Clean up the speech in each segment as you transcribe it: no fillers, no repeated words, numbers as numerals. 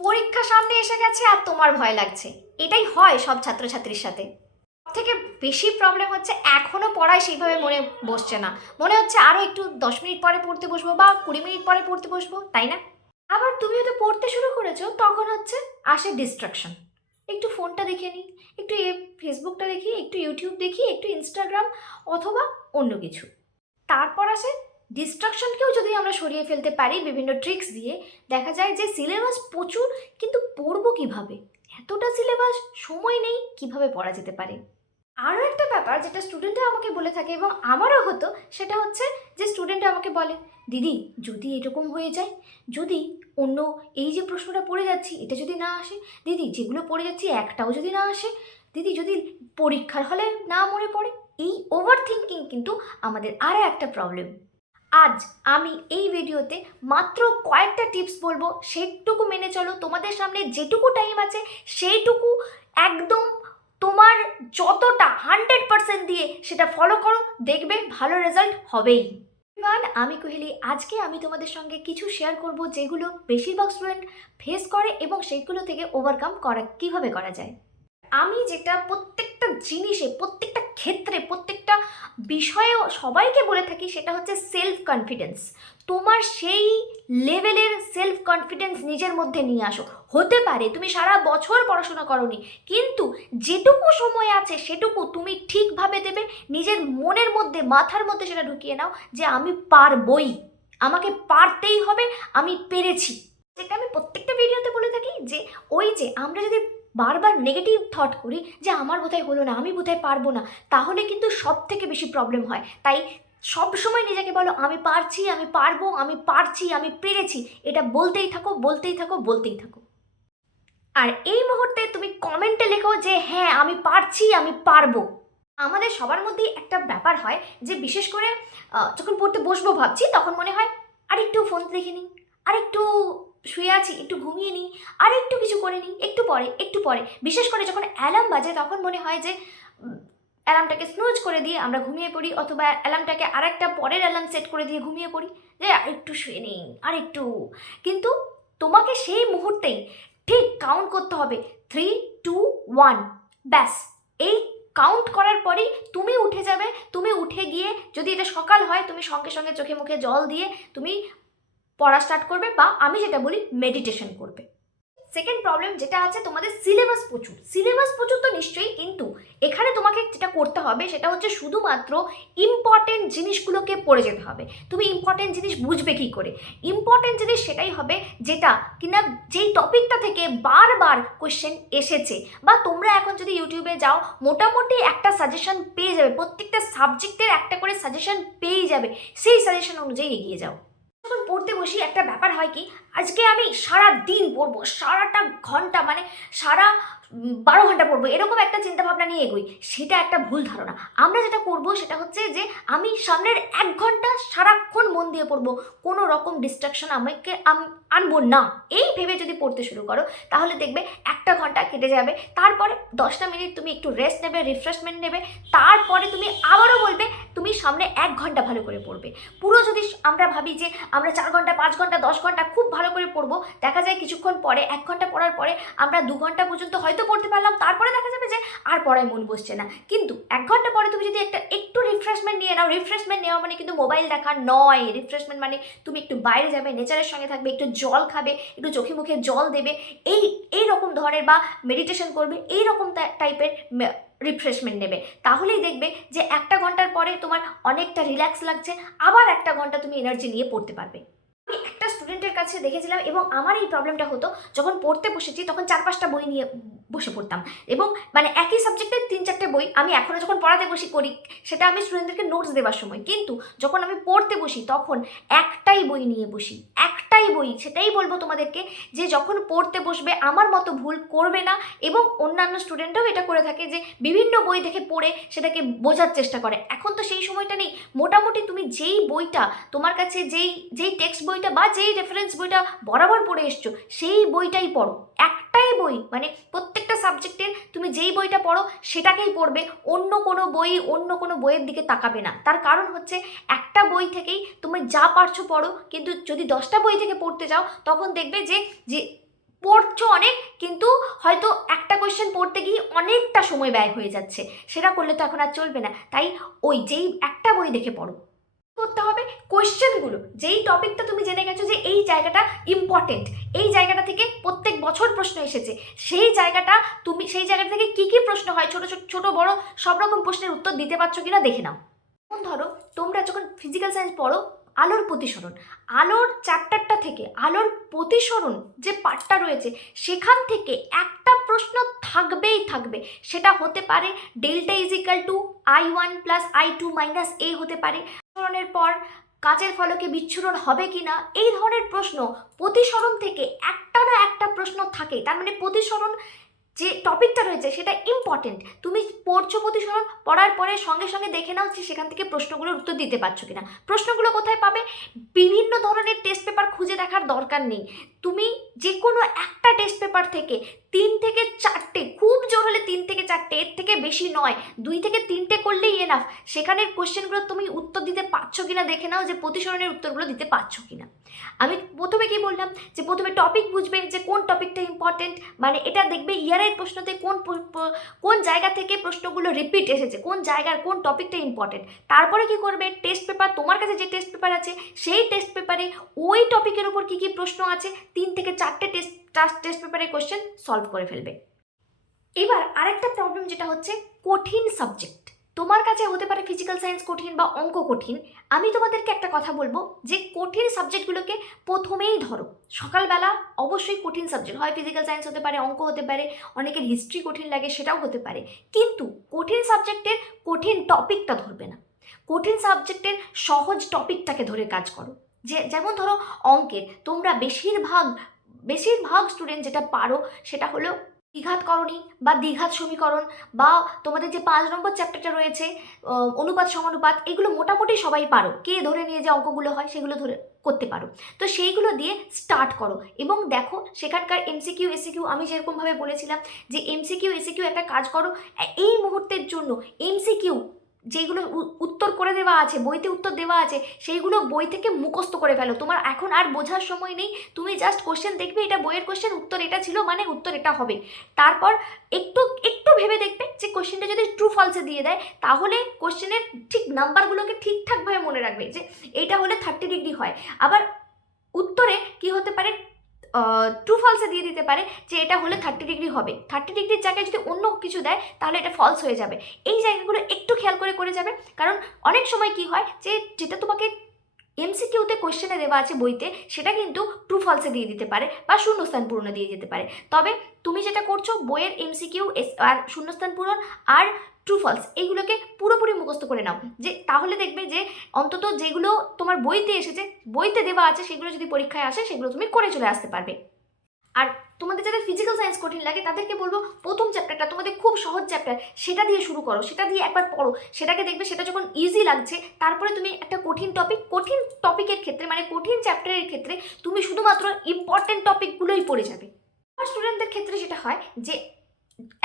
পরীক্ষা সামনে এসে গেছে আর তোমার ভয় লাগছে। এটাই হয় সব ছাত্রছাত্রীর সাথে। সবথেকে বেশি প্রবলেম হচ্ছে এখনো পড়ায় সেইভাবে মনে বসছে না। মনে হচ্ছে আরও একটু 10 মিনিট পরে পড়তে বসবো বা 20 মিনিট পরে পড়তে বসবো, তাই না? আবার তুমি হয়তো পড়তে শুরু করেছো, তখন হচ্ছে আসে ডিস্ট্রাকশন। একটু ফোনটা দেখে নিই, একটু ফেসবুকটা দেখি, একটু ইউটিউব দেখি, একটু ইনস্টাগ্রাম অথবা অন্য কিছু। তারপর আসে ডিস্ট্রাকশনকেও যদি আমরা সরিয়ে ফেলতে পারি বিভিন্ন ট্রিক্স দিয়ে, দেখা যায় যে সিলেবাস প্রচুর, কিন্তু পড়বো কিভাবে? এতটা সিলেবাস, সময় নেই, কিভাবে পড়া যেতে পারে? আরও একটা ব্যাপার যেটা স্টুডেন্টরা আমাকে বলে থাকে এবং আমারও হতো, সেটা হচ্ছে যে স্টুডেন্টরা আমাকে বলে, দিদি যদি এরকম হয়ে যায়, যদি অন্য এই যে প্রশ্নটা পড়ে যাচ্ছি এটা যদি না আসে, দিদি যেগুলো পড়ে যাচ্ছি একটাও যদি না আসে, দিদি যদি পরীক্ষার হলে না মনে পড়ে। এই ওভার থিঙ্কিং কিন্তু আমাদের আরও একটা প্রবলেম। আজ আমি এই ভিডিওতে মাত্র কয়েকটা টিপস বলবো, সেটুকু মেনে চলো। তোমাদের সামনে যেটুকু টাইম আছে সেইটুকু একদম তোমার যতটা 100% দিয়ে সেটা ফলো করো, দেখবে ভালো রেজাল্ট হবেই। আমি কোহেলি। আজকে আমি তোমাদের সঙ্গে কিছু শেয়ার করব যেগুলো বেশিরভাগ স্টুডেন্ট ফেস করে এবং সেগুলো থেকে ওভারকাম করা কীভাবে করা যায়। আমি যেটা প্রত্যেকটা জিনিসে, প্রত্যেকটা ক্ষেত্রে, প্রত্যেকটা বিষয়ে সবাইকে বলে থাকি, সেটা হচ্ছে সেলফ কনফিডেন্স। তোমার সেই লেভেলের সেলফ কনফিডেন্স নিজের মধ্যে নিয়ে আসো। হতে পারে তুমি সারা বছর পড়াশোনা করোনি, কিন্তু যেটুকু সময় আছে সেটুকু তুমি ঠিকভাবে দেবে। নিজের মনের মধ্যে, মাথার মধ্যে সেটা ঢুকিয়ে নাও যে আমি পারবই, আমাকে পারতেই হবে, আমি পেরেছি। যেটা আমি প্রত্যেকটা ভিডিওতে বলে থাকি যে ওই যে আমরা যদি বারবার নেগেটিভ থট করি যে আমার বোধহয় হলো না, আমি বোধহয় পারবো না, তাহলে কিন্তু সব থেকে বেশি প্রবলেম হয়। তাই সব সময় নিজেকে বলো আমি পারছি, আমি পারবো, আমি পারছি, আমি পেরেছি। এটা বলতেই থাকো, বলতেই থাকো, বলতেই থাকো। আর এই মুহূর্তে তুমি কমেন্টে লেখো যে হ্যাঁ আমি পারছি, আমি পারবো। আমাদের সবার মধ্যেই একটা ব্যাপার হয় যে বিশেষ করে যখন পড়তে বসবো ভাবছি, তখন মনে হয় আরেকটু ফোন দেখে নিই, আরেকটু শুয়ে আছি, একটু ঘুমিয়ে নিই, আর একটু কিছু করে নিই, একটু পরে, একটু পরে। বিশেষ করে যখন অ্যালার্ম বাজে তখন মনে হয় যে অ্যালার্মটাকে স্নুজ করে দিয়ে আমরা ঘুমিয়ে পড়ি, অথবা অ্যালার্মটাকে আরেকটা পরের অ্যালার্ম সেট করে দিয়ে ঘুমিয়ে পড়ি, যে আরেকটু শুয়ে নিই, আরেকটু। কিন্তু তোমাকে সেই মুহূর্তেই ঠিক কাউন্ট করতে হবে 3, 2, 1, ব্যাস। এই কাউন্ট করার পরেই তুমি উঠে যাবে। তুমি উঠে গিয়ে, যদি এটা সকাল হয়, তুমি সঙ্গে সঙ্গে চোখে মুখে জল দিয়ে তুমি পড়া স্টার্ট করবে, বা আমি যেটা বলি মেডিটেশন করবে। সেকেন্ড প্রবলেম যেটা আছে, তোমাদের সিলেবাস প্রচুর। সিলেবাস প্রচুর তো নিশ্চয়ই, কিন্তু এখানে তোমাকে যেটা করতে হবে সেটা হচ্ছে শুধুমাত্র ইম্পর্টেন্ট জিনিসগুলোকে পড়ে যেতে হবে। তুমি ইম্পর্টেন্ট জিনিস বুঝবে কী করে? ইম্পর্টেন্ট জিনিস সেটাই হবে যেটা কিনা যেই টপিকটা থেকে বারবার কোয়েশ্চেন এসেছে, বা তোমরা এখন যদি ইউটিউবে যাও মোটামুটি একটা সাজেশন পেয়ে যাবে, প্রত্যেকটা সাবজেক্টের একটা করে সাজেশন পেয়ে যাবে, সেই সাজেশন অনুযায়ী এগিয়ে যাও। যখন পড়তে বসি একটা ব্যাপার হয় কি, আজকে আমি সারা দিন পড়বো, সারাটা ঘন্টা, মানে সারা 12 ঘন্টা পড়বো, এরকম একটা চিন্তাভাবনা নিয়ে এগোই। সেটা একটা ভুল ধারণা। আমরা যেটা করব সেটা হচ্ছে যে আমি সামনের 1 ঘন্টা সারাক্ষণ মন দিয়ে পড়বো, কোনো রকম ডিস্ট্রাকশন আমাকে আনবো না। এই ভেবে যদি পড়তে শুরু করো, তাহলে দেখবে 1 ঘন্টা কেটে যাবে। তারপরে 10টা মিনিট তুমি একটু রেস্ট নেবে, রিফ্রেশমেন্ট নেবে। তারপরে তুমি আবারও বলবে তুমি সামনে 1 ঘন্টা ভালো করে পড়বে। পুরো যদি আমরা ভাবি যে আমরা 4 ঘন্টা, 5 ঘন্টা, 10 ঘন্টা খুব ভালো করে পড়বো, দেখা যায় কিছুক্ষণ পরে 1 ঘন্টা পড়ার পরে আমরা 2 ঘন্টা পর্যন্ত হয়তো পড়তে পারলাম, তারপরে দেখা যাবে যে আর পড়ায় মন বসছে না। কিন্তু 1 ঘন্টা পরে তুমি যদি একটু রিফ্রেশমেন্ট নিয়ে নাও, রিফ্রেশমেন্ট নেওয়া মানে কিন্তু মোবাইল দেখা নয়। রিফ্রেশমেন্ট মানে তুমি একটু বাইরে যাবে, নেচারের সঙ্গে থাকবে, একটু জল খাবে, একটু চোখে মুখে জল দেবে, এই রকম ধরনের, বা মেডিটেশন করবে, এই রকম টাইপের রিফ্রেশমেন্ট নেবে। তাহলেই দেখবে যে 1 ঘন্টার পরে তোমার অনেকটা রিল্যাক্স লাগছে, আবার 1 ঘন্টা তুমি এনার্জি নিয়ে পড়তে পারবে। আমি একটা স্টুডেন্টের কাছে দেখেছিলাম, এবং আমার এই প্রবলেমটা হতো, যখন পড়তে বসেছি তখন 4-5টা বই নিয়ে বসে পড়তাম, এবং মানে একই সাবজেক্টের 3-4টে বই। আমি এখনও যখন পড়াতে বসি করি, সেটা আমি স্টুডেন্টদেরকে নোটস দেওয়ার সময়। কিন্তু যখন আমি পড়তে বসি তখন একটাই বই নিয়ে বসি, একটাই বই। সেটাই বলবো তোমাদেরকে যে যখন পড়তে বসবে আমার মতো ভুল করবে না। এবং অন্যান্য স্টুডেন্টরাও এটা করে থাকে যে বিভিন্ন বই দেখে পড়ে সেটাকে বোঝার চেষ্টা করে। এখন তো সেই সময়টা নেই। মোটামুটি তুমি যেই বইটা তোমার কাছে, যেই টেক্সট বইটা বা যেই রেফারেন্স বইটা বরাবর পড়ে এসছো, সেই বইটাই পড়ো। একটাই বই, মানে প্রত্যেকটা সাবজেক্টের তুমি যেই বইটা পড়ো সেটাকেই পড়বে। অন্য কোনো বই, অন্য কোনো বইয়ের দিকে তাকাবে না। তার কারণ হচ্ছে একটা বই থেকেই তুমি যা পারছো পড়ো, কিন্তু যদি 10টা বই থেকে পড়তে যাও তখন দেখবে যে পড়ছো অনেক, কিন্তু হয়তো একটা কোয়েশ্চেন পড়তে গিয়ে অনেকটা সময় ব্যয় হয়ে যাচ্ছে, সেটা করলে তো এখন আর চলবে না। তাই ওই যেই একটা বই দেখে পড়ো। করতে হবে কোয়েশ্চেনগুলো, যেই টপিকটা তুমি জেনে গেছো যে এই জায়গাটা ইম্পর্টেন্ট, এই জায়গাটা থেকে প্রত্যেক বছর প্রশ্ন এসেছে, সেই জায়গাটা তুমি সেই জায়গা থেকে কি কি প্রশ্ন হয়, ছোট ছোট ছোট বড় সব রকম প্রশ্নের উত্তর দিতে পারছো কিনা দেখে নাও। যেমন ধরো তোমরা যখন ফিজিক্যাল সায়েন্স পড়ো, আলোর প্রতিসরণ, আলোর চ্যাপ্টারটা থেকে আলোর প্রতিসরণ যে পার্টটা রয়েছে সেখান থেকে একটা প্রশ্ন থাকবেই থাকবে। সেটা হতে পারে delta is equal to I1 plus I2 minus A হতে পারে, প্রতিসরণের পর কাচের ফলকে বিচ্ছুরণ হবে কিনা, এই ধরনের প্রশ্ন প্রতিসরণ থেকে একটা না একটা প্রশ্ন থাকে। তার মানে প্রতিসরণ যে টপিকটা রয়েছে সেটা ইম্পর্টেন্ট। তুমি পড়ছো প্রতিসরণ, পড়ার পরে সঙ্গে সঙ্গে দেখে নাও যে সেখান থেকে প্রশ্নগুলোর উত্তর দিতে পারছো কিনা। প্রশ্নগুলো কোথায় পাবে? বিভিন্ন ধরনের টেস্ট পেপার খুঁজে দেখার দরকার নেই, তুমি যে কোনো একটা টেস্ট পেপার থেকে 3 থেকে 4টে, খুব জোর হলে 3 থেকে 4টে, এর থেকে বেশি নয়, 2 থেকে 3টে করলেই এনাফ। সেখানের কোশ্চেনগুলো তুমি উত্তর দিতে পারছো কিনা দেখে নাও যে প্রতিসরণের উত্তরগুলো দিতে পারছো কিনা। আমি প্রথমে কি বললাম যে প্রথমে টপিক বুঝবে যে কোন টপিকটা ইম্পর্টেন্ট, মানে এটা দেখবে ইয়ারের প্রশ্নতে কোন জায়গা থেকে প্রশ্নগুলো রিপিট এসেছে, কোন জায়গার কোন টপিকটা ইম্পর্টেন্ট। তারপরে কি করবে, টেস্ট পেপার, তোমার কাছে যে টেস্ট পেপার আছে সেই টেস্ট পেপারে ওই টপিকের উপর কী কী প্রশ্ন আছে 3 থেকে 4টে টেস্ট পেপারের কোশ্চেন সলভ করে ফেলবে। এবার আরেকটা প্রবলেম যেটা হচ্ছে কঠিন সাবজেক্ট। তোমার কাছে হতে পারে ফিজিক্যাল সায়েন্স কঠিন বা অঙ্ক কঠিন, আমি তোমাদেরকে একটা কথা বলবো যে কঠিন সাবজেক্টগুলোকে প্রথমেই ধরো। সকালবেলা অবশ্যই কঠিন সাবজেক্ট হয়, ফিজিক্যাল সায়েন্স হতে পারে, অঙ্ক হতে পারে, অনেকের হিস্ট্রি কঠিন লাগে সেটাও হতে পারে, কিন্তু কঠিন সাবজেক্টের কঠিন টপিকটা ধরবে না, কঠিন সাবজেক্টের সহজ টপিকটাকে ধরে কাজ করো। যেমন ধরো অঙ্কের তোমরা বেশিরভাগ স্টুডেন্ট যেটা পারো সেটা হলো দ্বিঘাতকরণী বা দ্বিঘাত সমীকরণ, বা তোমাদের যে 5 নম্বর চ্যাপ্টারটা রয়েছে অনুপাত সমানুপাত, এগুলো মোটামুটি সবাই পারো, কে ধরে নিয়ে যে অঙ্কগুলো হয় সেগুলো ধরে করতে পারো। তো সেইগুলো দিয়ে স্টার্ট করো এবং দেখো সেখানকার এমসিকিউ এসিকিউ, আমি যেরকমভাবে বলেছিলাম যে এমসিকিউ এসিকিউ একটা কাজ করো, এই মুহূর্তের জন্য এমসিকিউ যেগুলো উত্তর করে দেওয়া আছে, বইতে উত্তর দেওয়া আছে, সেইগুলো বই থেকে মুখস্থ করে ফেলো। তোমার এখন আর বোঝার সময় নেই, তুমি জাস্ট কোশ্চেন দেখবে, এটা বইয়ের কোশ্চেন, উত্তর এটা ছিল মানে উত্তর এটা হবে। তারপর একটু একটু ভেবে দেখবে যে কোশ্চেনটা যদি ট্রু ফলসে দিয়ে দেয় তাহলে কোশ্চেনের ঠিক নাম্বারগুলোকে ঠিকঠাকভাবে মনে রাখবে যে এইটা হলে 30 ডিগ্রি হয়, আবার উত্তরে কি হতে পারে ট্রু ফলসে দিয়ে দিতে পারে যে এটা হলে 30 ডিগ্রি হবে, 30 ডিগ্রির জায়গায় যদি অন্য কিছু দেয় তাহলে এটা ফলস হয়ে যাবে। এই জায়গাগুলো একটু খেয়াল করে যাবে, কারণ অনেক সময় কি হয় যে যেটা তোমাকে এমসিকিউতে কোশ্চেনে দেওয়া আছে বইতে সেটা কিন্তু ট্রু ফলসে দিয়ে দিতে পারে বা শূন্যস্থান পূরণে দিয়ে যেতে পারে। তবে তুমি যেটা করছো বইয়ের এমসিকিউ আর শূন্যস্থান পূরণ আর ট্রু ফলস এইগুলোকে পুরোপুরি মুখস্থ করে নাও, যে তাহলে দেখবে যে অন্তত যেগুলো তোমার বইতে এসেছে, বইতে দেওয়া আছে, সেগুলো যদি পরীক্ষায় আসে সেগুলো তুমি করে চলে আসতে পারবে। আর তোমাদের যাদের ফিজিক্যাল সায়েন্স কঠিন লাগে তাদেরকে বলবো প্রথম চ্যাপ্টারটা তোমাদের খুব সহজ চ্যাপ্টার, সেটা দিয়ে শুরু করো, সেটা দিয়ে একবার পড়ো, সেটাকে দেখবে সেটা যখন ইজি লাগছে তারপরে তুমি একটা কঠিন টপিকের ক্ষেত্রে মানে কঠিন চ্যাপ্টারের ক্ষেত্রে তুমি শুধুমাত্র ইম্পর্টেন্ট টপিকগুলোই পড়ে যাবে। আমার স্টুডেন্টদের ক্ষেত্রে যেটা হয় যে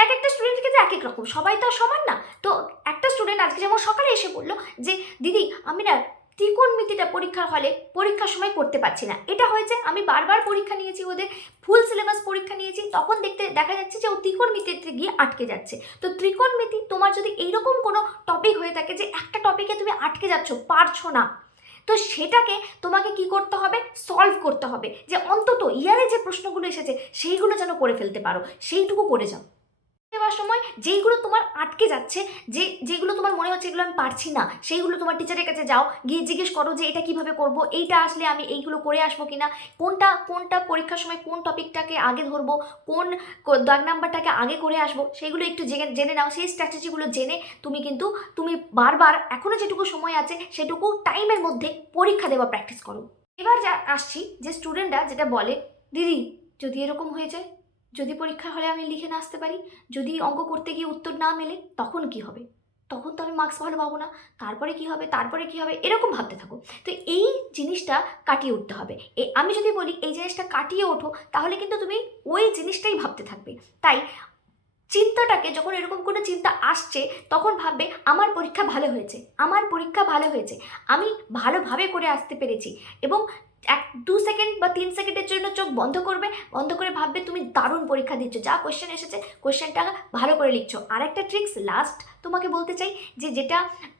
এক একটা স্টুডেন্টের ক্ষেত্রে এক এক রকম, সবাই তো সমান না। তো একটা স্টুডেন্ট আজকে যেমন সকালে এসে বললো যে দিদি আমি না ত্রিকোণমিতিটা পরীক্ষার হলে পরীক্ষার সময় করতে পারছি না। এটা হয়েছে আমি বারবার পরীক্ষা নিয়েছি, ওদের ফুল সিলেবাস পরীক্ষা নিয়েছি, তখন দেখা যাচ্ছে যে ও ত্রিকোণমিতিতে গিয়ে আটকে যাচ্ছে। তো ত্রিকোণমিতি তোমার যদি এইরকম কোনো টপিক হয়ে থাকে যে একটা টপিকে তুমি আটকে যাচ্ছ, পারছো না, তো সেটাকে তোমাকে কি করতে হবে, সলভ করতে হবে, যে অন্তত ইয়ারে যে প্রশ্নগুলো এসেছে সেইগুলো যেন করে ফেলতে পারো, সেইটুকু করে যাও। দেওয়ার সময় যেইগুলো তোমার আটকে যাচ্ছে, যেগুলো তোমার মনে হচ্ছে এগুলো আমি পারছি না, সেইগুলো তোমার টিচারের কাছে যাও, গিয়ে জিজ্ঞেস করো যে এটা কিভাবে করব, এইটা আসলে আমি এইগুলো করে আসবো কিনা, কোনটা পরীক্ষার সময় কোন টপিকটাকে আগে ধরবো, কোন দাগ নাম্বারটাকে আগে করে আসবো, সেইগুলো একটু জেনে নাও। সেই স্ট্র্যাটেজিগুলো জেনে তুমি বারবার এখনও যেটুকু সময় আছে সেটুকু টাইমের মধ্যে পরীক্ষা দেওয়া প্র্যাকটিস করো। এবার আসছি যে স্টুডেন্টরা যেটা বলে দিদি যদি এরকম হয়ে যায়, যদি পরীক্ষার হলে আমি লিখে না আসতে পারি, যদি অঙ্ক করতে গিয়ে উত্তর না মেলে তখন কি হবে, তখন তো আমি মার্কস ভালো পাবো না, তারপরে কি হবে এরকম ভাবতে থাকো। তো এই জিনিসটা কাটিয়ে উঠতে হবে। আমি যদি বলি এই জিনিসটা কাটিয়ে ওঠো তাহলে কিন্তু তুমি ওই জিনিসটাই ভাবতে থাকবে। তাই চিন্তাটাকে যখন এরকম কোনো চিন্তা আসছে তখন ভাববে আমার পরীক্ষা ভালো হয়েছে, আমি ভালোভাবে করে আসতে পেরেছি, এবং 2 সেকেন্ড বা 3 সেকেন্ডের জন্য চোখ বন্ধ করবে, বন্ধ করে ভাববে তুমি দারুণ পরীক্ষা দিচ্ছ, যা কোয়েশ্চেন এসেছে কোয়েশ্চেনটা ভালো করে লিখছো। আর একটা ট্রিক্স লাস্ট তোমাকে বলতে চাই, যেটা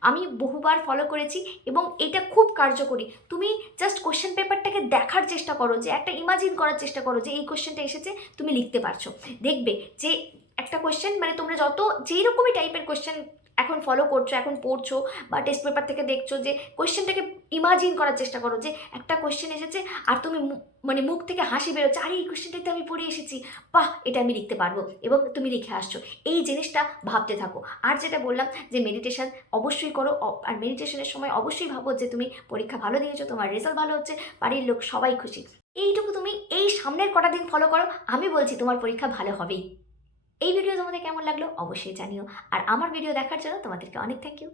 আমি বহুবার ফলো করেছি এবং এটা খুব কার্যকরী। তুমি জাস্ট কোয়েশ্চেন পেপারটাকে দেখার চেষ্টা করো, যে একটা ইমাজিন করার চেষ্টা করো যে এই কোয়েশ্চেনটা এসেছে, তুমি লিখতে পারছো। দেখবে যে একটা কোয়েশ্চেন, মানে তোমরা যত যেই রকমই টাইপের কোয়েশ্চেন এখন ফলো করছো, এখন পড়ছো বা টেস্ট পেপার থেকে দেখছো, যে কোয়েশ্চেনটাকে ইমাজিন করার চেষ্টা করো যে একটা কোয়েশ্চেন এসেছে আর তুমি মানে মুখ থেকে হাসি বেরোচ্ছে, আরে এই কোয়েশ্চেনটাই তো আমি পড়ে এসেছি, বাহ এটা আমি লিখতে পারবো, এবং তুমি লিখে আসছো। এই জিনিসটা ভাবতে থাকো। আর যেটা বললাম যে মেডিটেশন অবশ্যই করো, আর মেডিটেশনের সময় অবশ্যই ভাবো যে তুমি পরীক্ষা ভালো দিয়েছো, তোমার রেজাল্ট ভালো হচ্ছে, বাড়ির লোক সবাই খুশি। এইটুকু তুমি এই সামনের কটা দিন ফলো করো, আমি বলছি তোমার পরীক্ষা ভালো হবেই। এই ভিডিও তোমাদের কেমন লাগলো অবশ্যই জানিও, আর আমার ভিডিও দেখার জন্য তোমাদেরকে অনেক থ্যাংক ইউ।